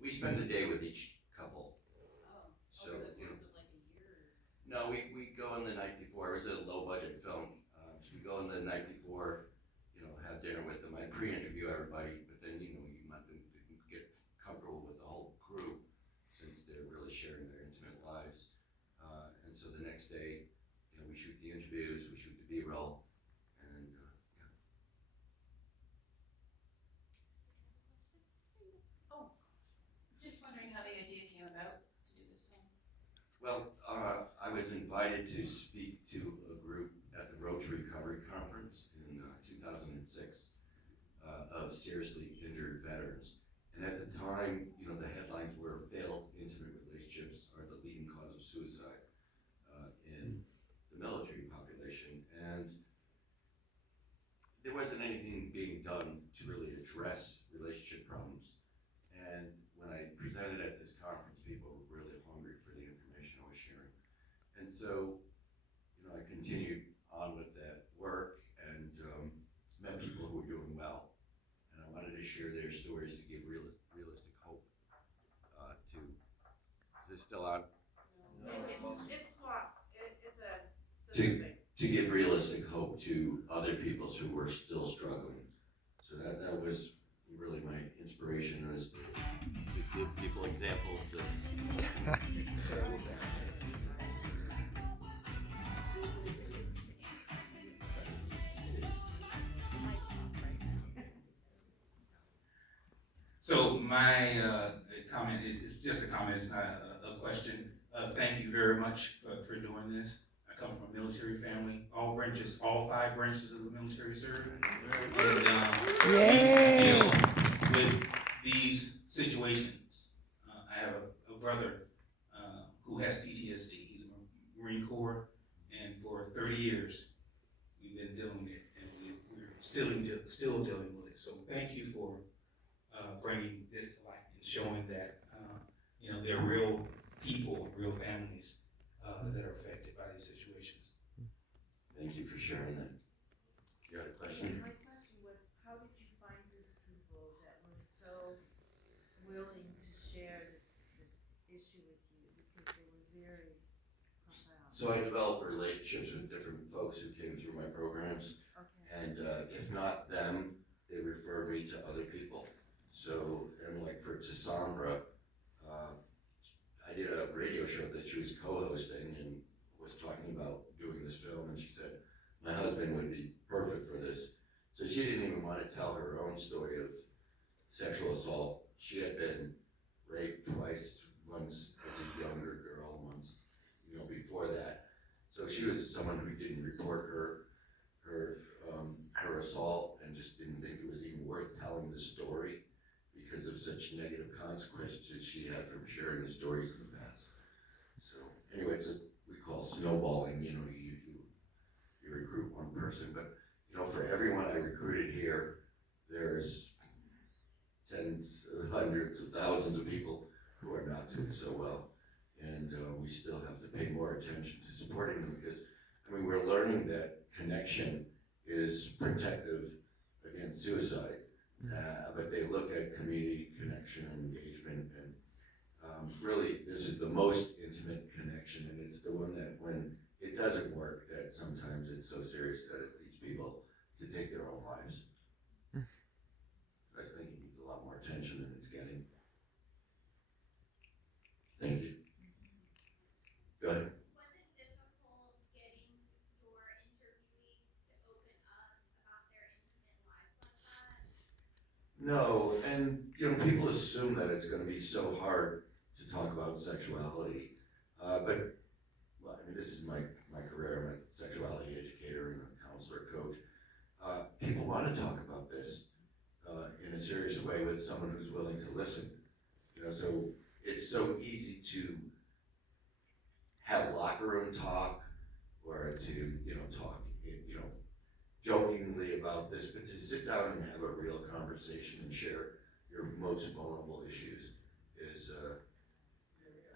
We spent a day with each couple. So, over the you know, course of like a year? no, we go in the night before. It was a low budget film. So we go in the night before, have dinner with them. I pre-interview everybody, but then, you want them to get comfortable with the whole crew since they're really sharing their intimate lives. And so the next day, we shoot the interviews, we shoot the B-roll, and yeah. Oh, just wondering how the idea came about to do this film. Well, I was invited to speak to a group at the Road to Recovery Conference in 2006 of seriously injured veterans. And at the time, the headlines were failed intimate relationships are the leading cause of suicide in the military population. And there wasn't anything being done to really address relationship problems. And when I presented at this conference, people were really hungry for the information I was sharing. And so, I continued on with that work and met people who were doing well. And I wanted to share their stories to give realistic hope to, is this still on? It's swapped. It's a To, thing. to give realistic hope to other people who were still struggling. So that was really my inspiration, was to give people examples of So my comment is just a comment, it's not a question. Thank you very much for doing this. I come from a military family, all 5 branches of the military serve. And we deal with these situations. I have a brother who has PTSD. He's a Marine Corps, and for 30 years we've been dealing with it, and we're still dealing with it. So thank you for bringing this to light and showing that there are real people, real families that are affected by these situations. Thank you for sharing that. You had a question? My question was, how did you find these people that were so willing to share this issue with you? Because they were very profound. So I developed relationships with different folks who came through my programs, Okay. and if not them, they refer me to other people. So, and like for Tassambra, I did a radio show that she was co-hosting and was talking about doing this film, and she said, my husband would be perfect for this. So she didn't even want to tell her own story of sexual assault. She had been raped twice, once as a younger girl, once, before that. So she was someone who didn't report her assault and just didn't think it was even worth telling the story because of such negative consequences she had from sharing the stories in the past. So anyway, we call snowballing. You recruit one person, but for everyone I recruited here, there's tens, hundreds of thousands of people who are not doing so well, and we still have to pay more attention to supporting them because we're learning that connection is protective against suicide. But they look at community connection and engagement, and really this is the most intimate connection, and it's the one that when it doesn't work, that sometimes it's so serious that it leads people to take their own lives. I think it needs a lot more attention than it's getting. Thank you. Go ahead. Was it difficult getting your interviewees to open up about their intimate lives like that? No, and people assume that it's going to be so hard to talk about sexuality, but this is my career. I'm a sexuality educator and a counselor coach. People want to talk about this in a serious way with someone who's willing to listen. So it's so easy to have locker room talk or to talk jokingly about this, but to sit down and have a real conversation and share your most vulnerable issues is,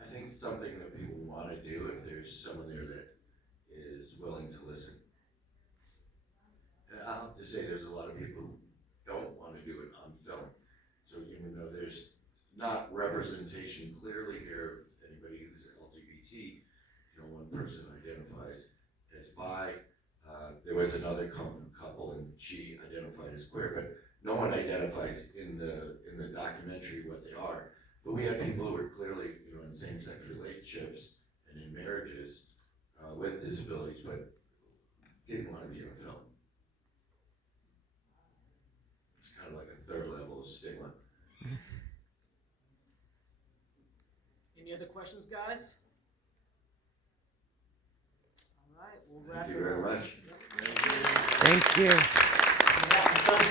I think, something that people want to do if there's someone there that is willing to listen. And I'll have to say there's a lot of people who don't want to do it on film. So even though there's not was another couple and she identified as queer, but no one identifies in the documentary what they are. But we had people who were clearly, in same-sex relationships and in marriages with disabilities, but didn't want to be in a film. It's kind of like a third level of stigma. Any other questions, guys? All right, we'll wrap Thank it you up. very much. Yep. Thank you. On behalf of Sons